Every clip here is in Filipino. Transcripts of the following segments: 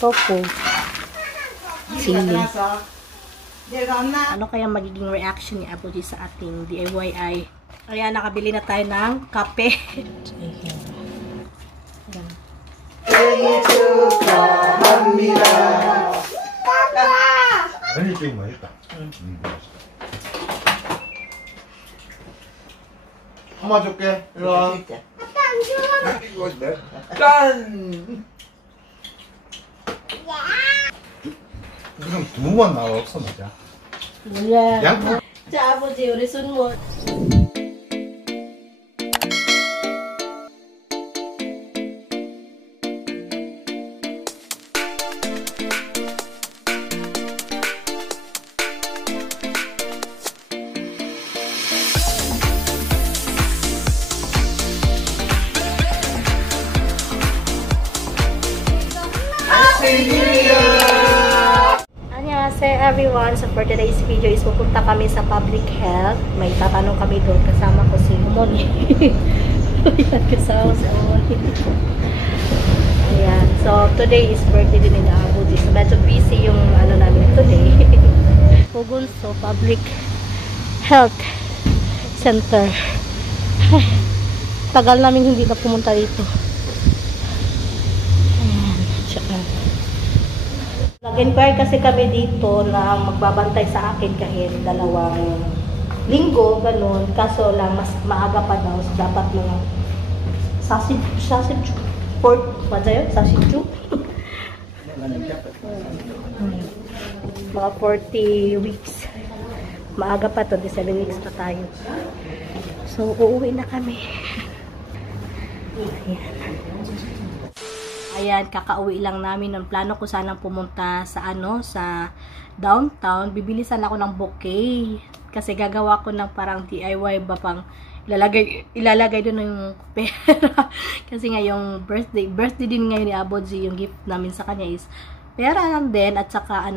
tofu, sili. Ano kaya magiging reaction ni Abu G sa ating DIY? Ayan, nakabili na tayo ng kape. 생일 축하합니다. 아니 좀 맛있다. 엄마 줄게. 이리 와. 이거 내. 짠. 그럼 두부만 나와 없어 맞아. Wala. 양. Sa Abu G, reason mo. Annyeonghaseyo everyone! So for today's video is pupunta kami sa public health. May tatanong kami doon. Kasama ko si Moni. Ayan, kasama si Moni. Ayan. So today is birthday din ni Abu G. So medyo busy yung ano namin today. Pugunso Public Health Center. Ay, tagal namin hindi na pumunta dito. Ayan. Tsaka nag-inquire kasi kami dito na magbabantay sa akin kahit 2 linggo, ganun. Kaso lang, mas maaga pa daw. So, dapat mga sausage, pork, what yun? Sausage? Mga 40 weeks. Maaga pa to, 7 weeks pa tayo. So, uuwi na kami. Ayan. Ayan, kakauwi lang namin. Ang plano ko sanang pumunta sa sa downtown. Bibili sana ako ng bouquet. Kasi gagawa ko ng parang DIY ba pang ilalagay doon yung pera. Kasi nga yung birthday din ngayon ni Abu G, yung gift namin sa kanya is pera lang din. At saka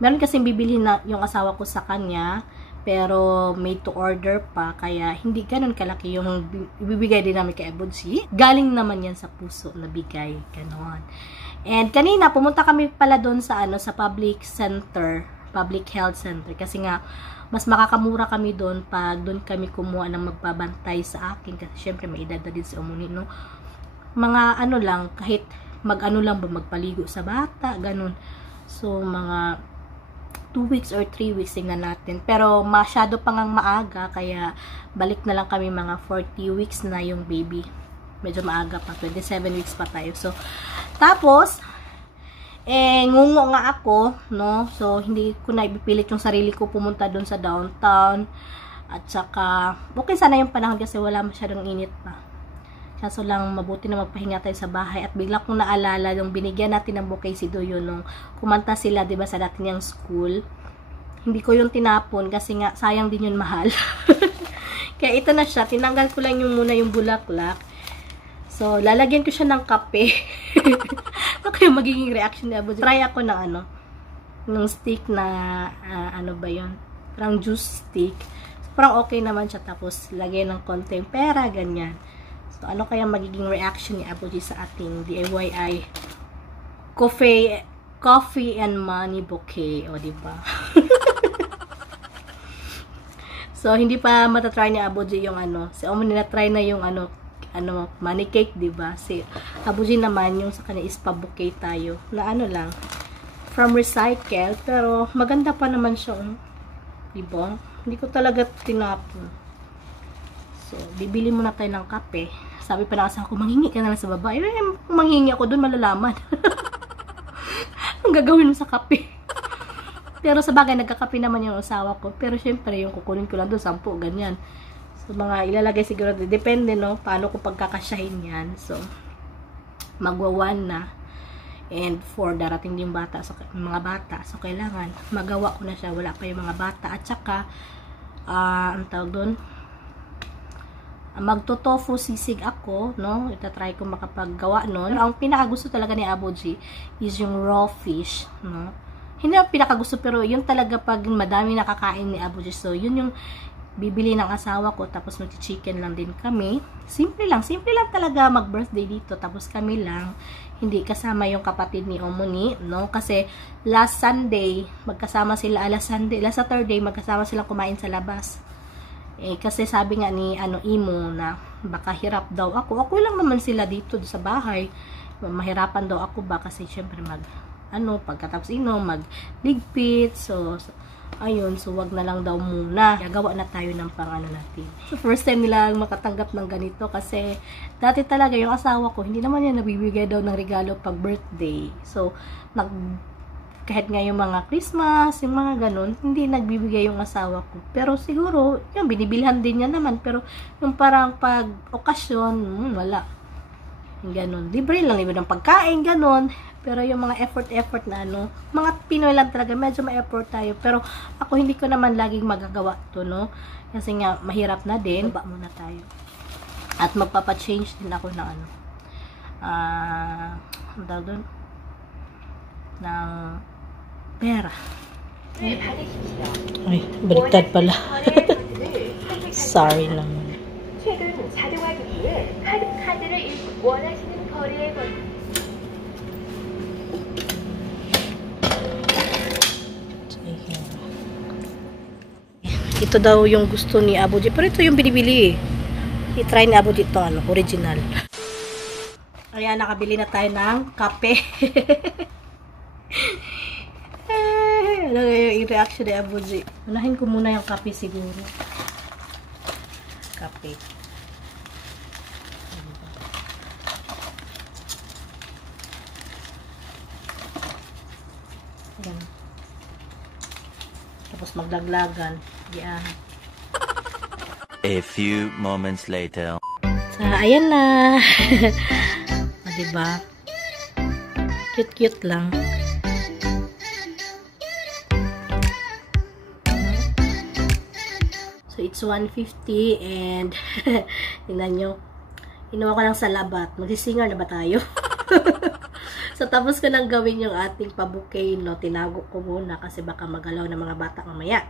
meron kasing bibili na yung asawa ko sa kanya. Pero made to order pa, kaya hindi ganun kalaki yung ibibigay din namin kay Abu G. Galing naman yan sa puso na bigay, ganon. And kanina pumunta kami pala doon sa sa public health center, kasi nga mas makakamura kami doon pag doon kami kumuha ng magbabantay sa akin, kasi syempre may edad na din si Omuni, no? Mga lang, kahit lang ba magpaligo sa bata, ganon. So mga 2 weeks or 3 weeks tingnan natin. Pero masyado pang maaga, kaya balik na lang kami mga 40 weeks na yung baby. Medyo maaga pa, 27 weeks pa tayo. So, tapos, ngungo nga ako, no? So, hindi ko na ipipilit yung sarili ko pumunta doon sa downtown. At saka, okay sana yung panahon kasi wala masyadong init pa. Kaso lang, mabuti na magpahinga tayo sa bahay. At bigla kong naalala yung binigyan natin ng bouquet si Doyo nung kumanta sila, diba, sa dati niyang school. Hindi ko yung tinapon kasi nga, sayang din yun, mahal. Kaya ito na siya. Tinanggal ko lang muna yung bulaklak. So, lalagyan ko siya ng kape. Ano kaya magiging reaction ni Abu G? Try ako ng ng stick na, ano ba yun? Parang juice stick. So, parang okay naman siya. Tapos, lagyan ng konting pera, ganyan. So, ano kaya magiging reaction ni Abu G sa ating DIY coffee and money bouquet, o diba? So, hindi pa matatry ni Abu G yung si Omo na-try na yung money cake, diba? Si Abu G naman, yung sa kanya is pa-bouquet tayo, na lang, from recycle, pero maganda pa naman siya, diba? Hindi ko talaga tinapon. So, bibili muna tayo ng kape. Sabi pa na kasi ako, manghingi ka na lang sa baba. Kung manghingi ako doon, malalaman. Ang gagawin mo sa kape? Pero sa bagay, nagkakape naman yung asawa ko. Pero syempre, yung kukunin ko lang doon, 10, ganyan. So, mga ilalagay siguro. Depende, no? Paano ko pagkakasyahin yan. So, magwa-1 na. And 4, darating din mga bata. So, kailangan magawa ko na siya. Wala pa yung mga bata. At saka, ang tawag doon, magto-tofu sisig ako, no? Itatry ko makapaggawa nun. Ang pinakagusto talaga ni Abu G is yung raw fish, no? Hindi ang pinakagusto, pero yun talaga pag madami nakakain ni Abu G. So, yun yung bibili ng asawa ko, tapos mag-chicken lang din kami. Simple lang talaga mag-birthday dito, tapos kami lang, hindi kasama yung kapatid ni Omoni, no? Kasi last Sunday, magkasama sila, last Saturday, magkasama sila kumain sa labas. Kasi sabi nga ni Imo na baka hirap daw ako. Ako lang naman sila dito sa bahay. Mahirapan daw ako ba kasi syempre pagkatapos magligpit. So ayun, so wag na lang daw muna. Gagawa na tayo ng natin. So first time nila makatanggap ng ganito kasi dati talaga yung asawa ko, hindi naman yan nabibigay daw ng regalo pag birthday. So kahit nga yung mga Christmas, yung mga ganun, hindi nagbibigay yung asawa ko. Pero siguro, yung binibilhan din niya naman. Pero yung parang pag okasyon, wala. Yung ganun. Libre lang, libre ng pagkain, ganun. Pero yung mga effort na mga Pinoy lang talaga, medyo ma-effort tayo. Pero ako hindi ko naman laging magagawa to, no? Kasi nga, mahirap na din. Baba muna tayo. At magpapa-change din ako ng ano daw doon? Ng pera. Ay, baliktad pala. Sorry naman. 최근 자동화기 위해 카드를 원하시는 거리에 Ito daw yung gusto ni Abuji, pero ito yung binibili. I-try ni Abuji ito, original. Ayan, nakabili na tayo ng kape. Ano yung reaction ni Abuji? Unahin ko muna yung kape siguro. Kape. Ayan. Tapos maglaglagan. Yan. A few moments later. Ayan na. Diba? Cute-cute lang. So, it's 1:50 and tingnan nyo. Inuha ko lang sa labat. Magsisinger na ba tayo? So, tapos ko nang gawin yung ating pa-bouquet, no? Tinago ko muna kasi baka magalaw ng mga bata mamaya.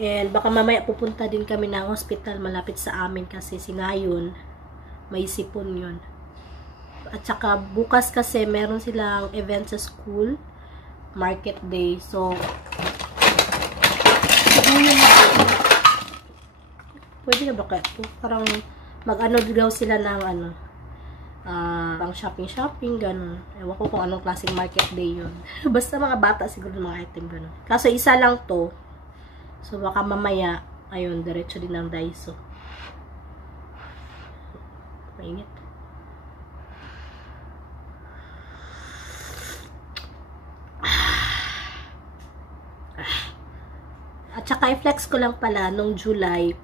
And baka mamaya pupunta din kami ng hospital malapit sa amin kasi sinayon. May sipon yun. At saka bukas kasi meron silang event sa school. Market day. So, pwede na ba kaya ito? Parang mag-ano daw sila ng pang shopping, ganun. Ewan ko kung anong klaseng market day yun. Basta mga bata siguro mga item, ganun. Kaso isa lang to. So, baka mamaya, ayun, diretso din ng Daiso. Mainit. At saka i-flex ko lang pala, nung July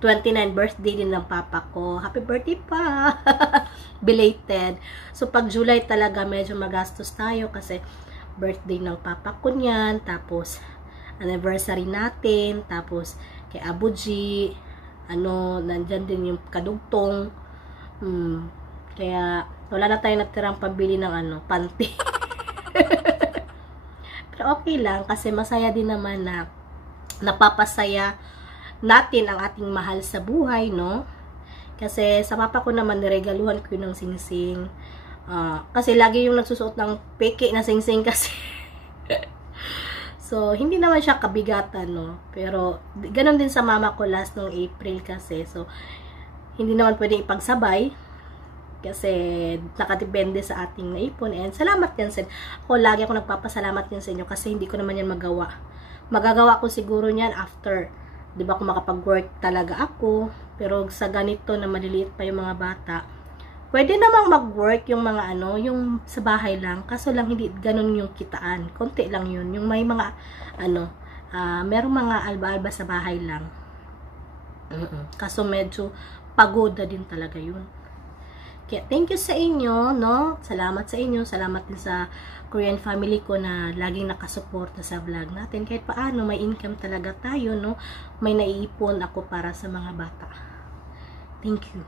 29, birthday din ng papa ko. Happy birthday pa! Belated. So, pag July talaga, medyo magastos tayo kasi birthday ng papa ko niyan. Tapos, anniversary natin. Tapos, kay Abuji, nandyan din yung kadugtong. Kaya, wala na tayo natirang pambili ng panty. Pero okay lang, kasi masaya din naman na napapasaya natin ang ating mahal sa buhay, no? Kasi sa papa ko naman, niregaluhan ko yun ng singsing. Kasi lagi yung nagsusuot ng peke na singsing kasi. So, hindi naman siya kabigatan, no? Pero, ganun din sa mama ko last nung April kasi. So, hindi naman pwedeng ipagsabay. Kasi, nakadepende sa ating naipon. And, salamat yan sa ako. Lagi ako nagpapasalamat yan sa inyo kasi hindi ko naman yan magawa. Magagawa ko siguro yan after, di ba, kung makapag-work talaga ako. Pero, sa ganito na maliliit pa yung mga bata, pwede namang mag-work yung mga yung sa bahay lang. Kaso lang hindi ganun yung kitaan. Konti lang yun. Yung may mga, merong mga alba-alba sa bahay lang. Kaso medyo pagod na din talaga yun. Kaya thank you sa inyo, no? Salamat sa inyo. Salamat din sa Korean family ko na laging nakasuporta sa vlog natin. Kahit paano, may income talaga tayo, no? May naiipon ako para sa mga bata. Thank you.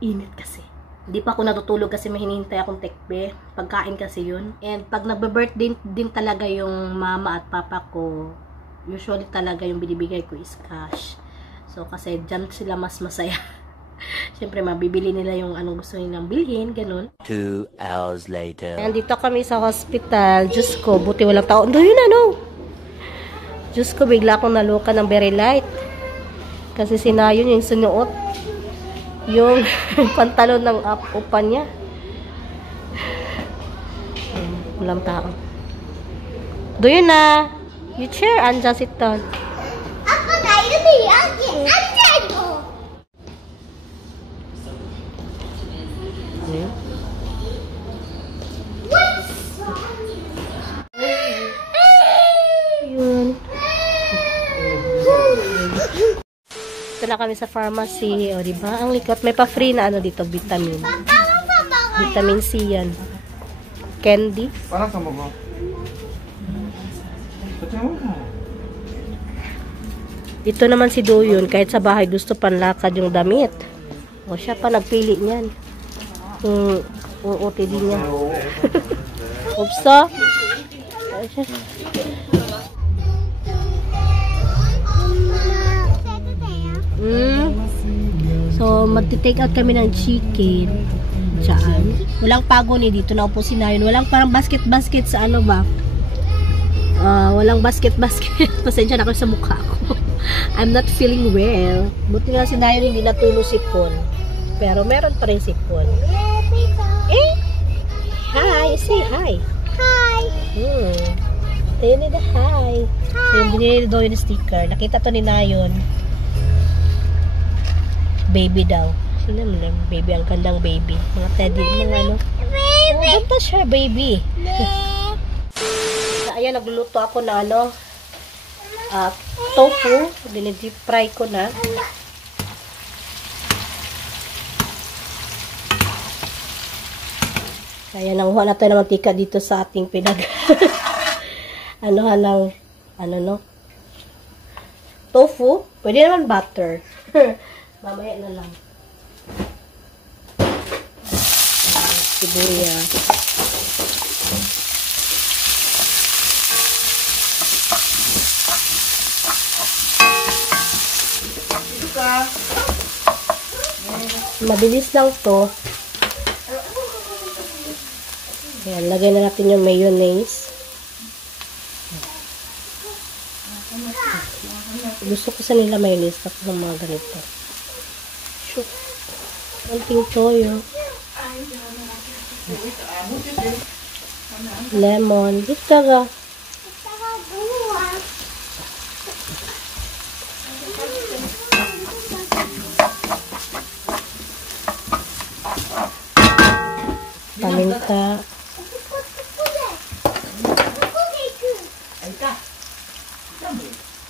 Init kasi. Hindi pa ako natutulog kasi may hinihintay akong tekbe. Pagkain kasi yun. And pag nagbe-birthday din talaga yung mama at papa ko, usually talaga yung binibigay ko is cash. So, kasi dyan sila mas masaya. Siyempre, mabibili nila yung anong gusto nilang bilhin, ganun. 2 hours later. Nandito kami sa hospital. Diyos ko, buti walang tao. Doon yun, ano? Diyos ko, bigla akong naluka ng very light. Kasi sinayon yung sinuot. Yung pantalon ng upan niya. Walang tao. Doon yun na. You chair, anja sit down. 아빠 나 이름이 여기 앉아있고 Yun. Ito na kami sa pharmacy. O, diba? Ang likot. May pa-free na ano dito, vitamin. Vitamin C yan. Candy. Parang sa mga. Ito naman si Doyon. Kahit sa bahay gusto panlakad yung damit. O, siya pa nagpili niyan. Yung OOTD niya. Upsa. So, magti-take out kami ng chicken. Diyan. Walang pago ni dito. Naupo si Nayon. Walang parang basket-basket sa ano ba? Walang basket-basket. Pasensya na kayo sa mukha ko. I'm not feeling well. Buti nga si Nayon hindi natulog sipon. Pero meron pa rin sipon. Eh? Hi! Say hi! Hi! Tayo nila hi! So, yung binili daw yung sticker. Nakita to ni Nayon. Baby daw. Sino mo lang? Baby. Ang gandang baby. Mga teddy. Mga ano. Baby! Ganda siya, baby. Ayan, nagluluto ako na ano. Tofu. Dinidip fry ko na. Ayan, nanguha na tayo ng mantika dito sa ating ano no? Tofu. Pwede naman butter. Mamaya na lang. Sibuyas. Mabilis lang to. Ayan, lagay na natin yung mayonnaise. Gusto ko sa nila mayonnaise tapos ng mga ganito. Shoot. Konting toyo. Lemon. Dito ka. Paminta.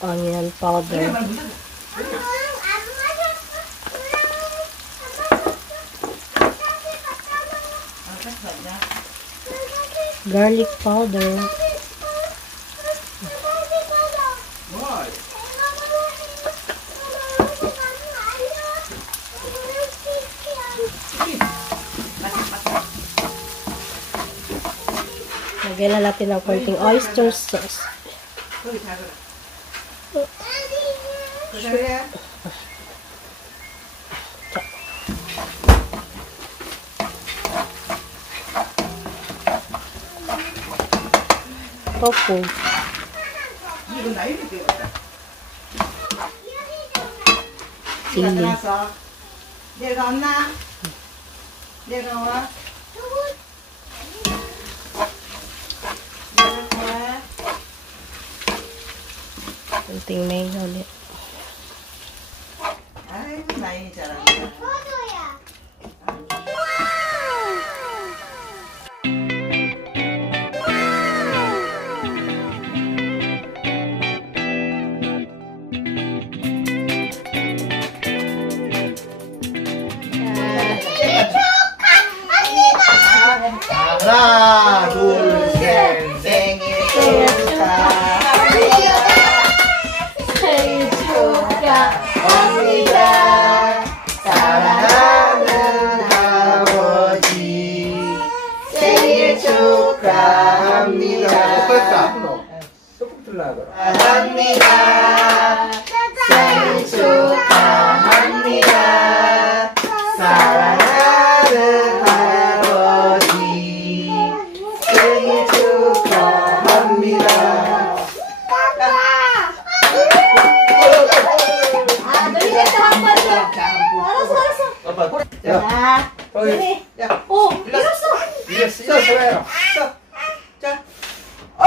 Onion powder. Garlic powder. Lagyan na natin ng konting oyster sauce. Tofu. Sili. Konting mayo ulit. 하나, 둘, 셋, 생일 축하합니다. 사랑하는 그래. 야, 오, 이겼어. 이거 쓰자, 써요. 자.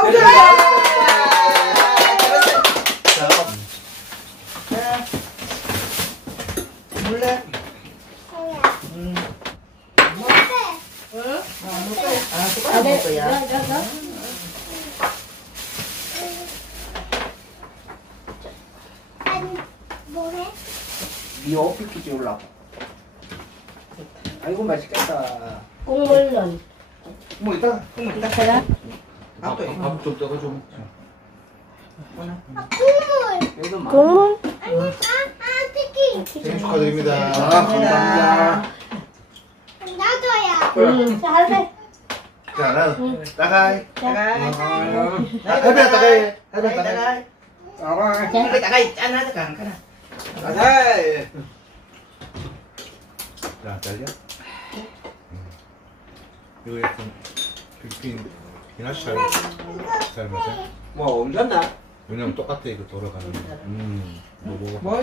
그래. 잘했어. 자. 몰래? 응? 아, 똑같이 먹을 거야. 뭐해? 미호 피피 찍으려고. 아이고, 맛있겠다. 국물론. 뭐 이따 그래? 밥좀 떠가지고 먹자. 국물. 여기도 많아. 국물? 아니, 특히. 생일 축하드립니다. 아, 감사합니다. 나도야. 자, 할배. 자, 나가이. 나가이. 할배 나가이. 할배 나가이. 나가이. 자, 나가이. 짠하다, 가나. 나가이. 자, 잘려. 이거 약간 필리핀 이나시잘 잘 맞아. 뭐, 옮겼나? 왜냐면 똑같아 이거 돌아가는 거. 먹어. 뭐?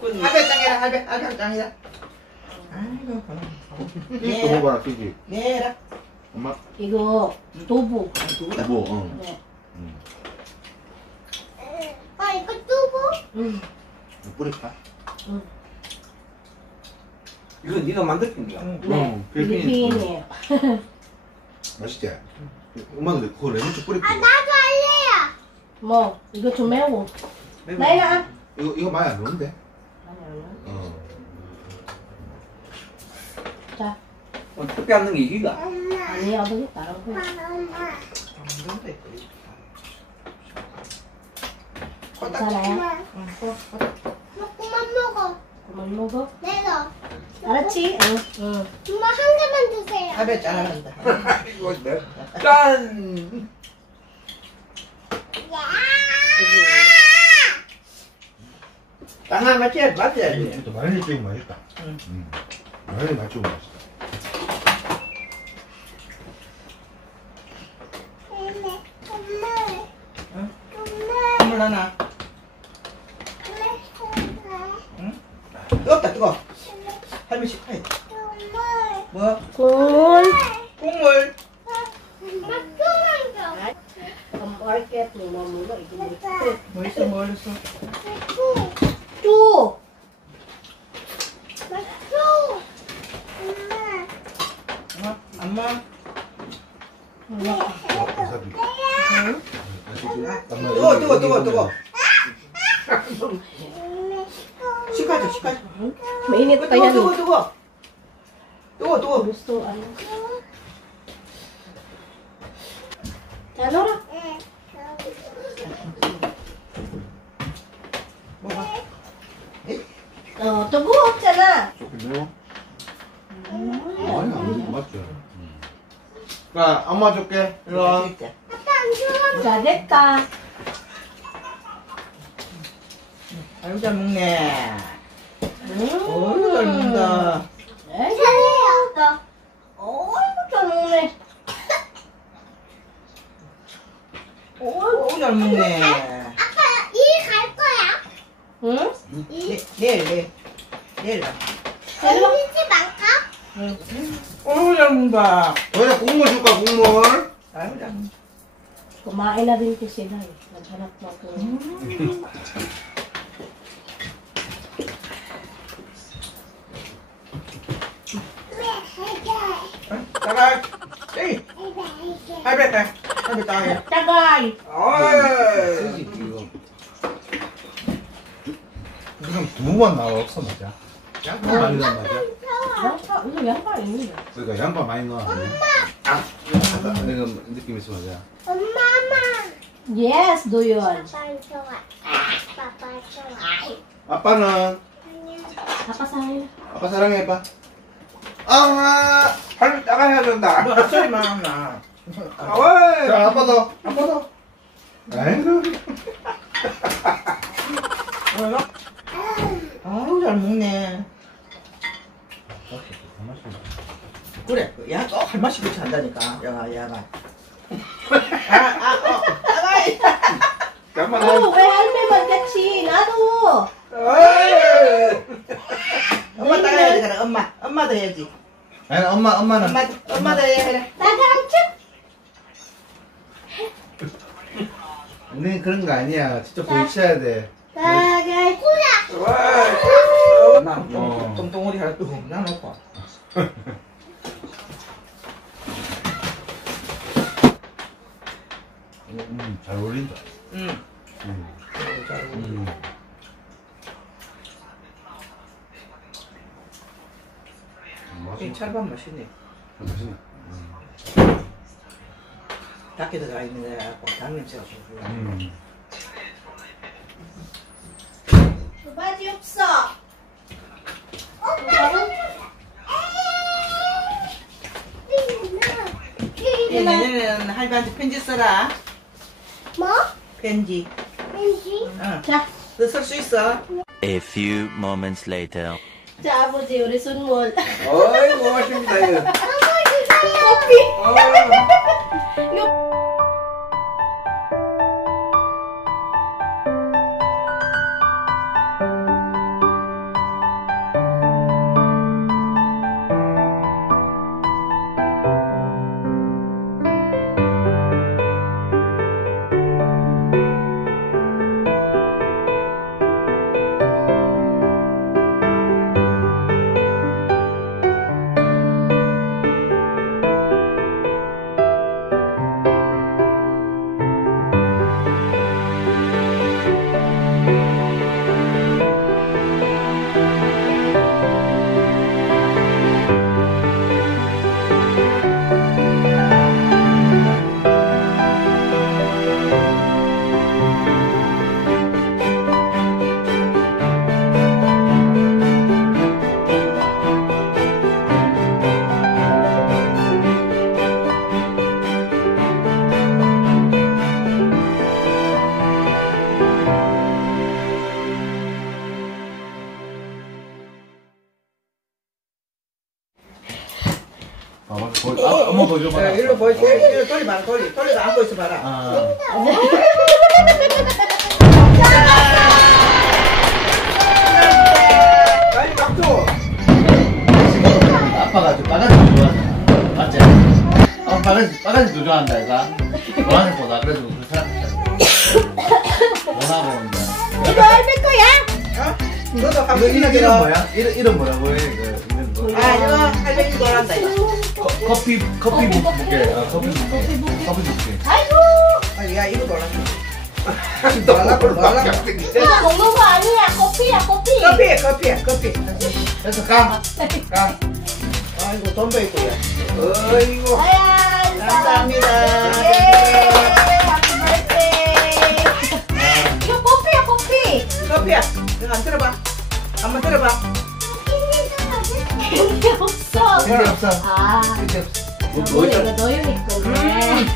할배 짱이다, 할배 짱이다. 아이고, 이거 먹어봐라, 피지. 내라. 엄마. 이거 도부. 뭐? 응. 네. 이거 두부? 응. 뿌릴까? 이거 니가 만들었던 거야? 응. 필리핀. 필리핀이에요. 맛있지? 엄마는 그거 레몬즙 뿌릴게. 나도 할래요. 뭐, 이거 좀 매워. 나이나. 이거 많이 안 넣는데? 어. 자, 어떻게 하는 게 이기가? 아니, 아버지 다른 거. 괜찮아요? 그만 먹어. 그만 먹어. 내가. 알았지? 응. 엄마 한 개만 주세요. 할배 짠한다. 이거 뭐? 짠! 짠한 맛이 맞아야지. 또 마요네즈 찍으면 맛있다. 응. 마요네즈 맛 찍으면 맛있다. 선물 하나. 뜨겁다, 뜨거. 할매 식파해. 뭐? 국물. 국물. 할게. 뭐 먹어? 이거 뭐 있어, 뭐 있어? 쭈. 엄마. 와사비. 뜨거. 식하죠, 식하죠. Mainit pa yan. 뜨거. Gusto ano? Ano na? 뜨거웠잖아. 조금 매워? 많이 안 맞죠? 자, 엄마 줄게. 이리 와. 자, 됐다. 아이고, 잘 먹네. 어이구, 잘 먹는다. 잘해요. 어이구, 잘 먹네. 어이구, 잘 먹네. 아빠 일 갈 거야? 응? 내일 가. 재밌지 말까? 어이구, 잘 먹는다. 너네 국물 줄까, 국물? 아이고, 잘 먹는다. Kumain na rin ko sila eh. Naghanap na ako. 나가. 에이, 할배 따게. Tagay! 어이. 이거. 그럼 두부만 나왔어, 맞아? 양파 많이 넣어, 맞아? Yanka, ano yanka yun? 그러니까 양파 많이 넣어. 엄마! 내가 느낌 있어, 맞아? 엄마만. Yes, do yun. 아빠 좋아. 아빠 좋아. 아빠는? Apa sa'yo? 아빠 사랑해봐. 아! 할배 따가야 된다. 뭐 소리만 하나. 어이. 자, 아빠도. 아빠도. 아이고. 아이고, 잘 먹네. 그래, 야, 할 맛이 그렇지 않다니까. 야가. 따가이. 잠깐만. Oh, kay Alme magkatsi. Nado! 어이. 엄마 따가야 되잖아, 엄마도 해야지. 아니 엄마는 엄마도 해라. 우리는 그런 거 아니야. 직접 보여줘야 돼. 나 똥똥우리 하나 또 나눠봐. 잘 어울린다. 응. 이 찰밥 맛있네. 맛있네. 닭게 들어가 있는 거 같고 닭 냄새가 좀. 바지 없어. 내년에는 할배한테 편지 써라. 뭐? 편지. 왠지? 응. 자, 너 쓸 수 있어. A few moments later. 자 아버지 우리 순몰. 어이구 맛있습니다 이거. 엄마 보여줘봐. 일로 보여줘. 일로 돌리봐. 돌리가 안고 있어 봐라. 빨리 박수. 아빠가 좀 빨간색 좋아하잖아. 맞지? 빨간색도 좋아한다 이거. 노란색보다 그래도 그 사람 원하고 온다. 이거 할배 거야? 어? 너도 한번 이름 들어. 뭐야? 이름 뭐라고 해? 그 이름 뭐? 아, 이거 할머니 거란다 이거. 커피 부케. 커피 부케. 아, 야 이거 놀랐어. 이거 먹는 거 아니야. 커피야 커피. 커피. 그래서 까. 아이고 돈도 있고요. 어이구. 아야 감사합니다. 예. 해피 버스데이. 이거 커피야. 커피야. 이거 안 들어봐. 한번 들어봐. 캔디 없어. 필요 없어. 아. 필요 없어. 뭐 이거 너희 거네.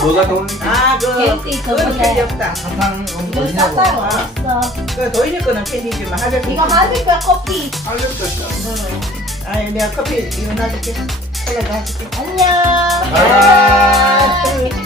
뭐가 더울리지? 아, 캔디 그거는 저번에. 캔디 없다. 사탕 이거 어디냐고. 사탕 없어. 그 도인이 거는 캔디지만 하백. 이거 할배 거야 커피. 아니 내가 커피 이거 놔줄게. 콜라 놔줄게. 안녕. 바이바이.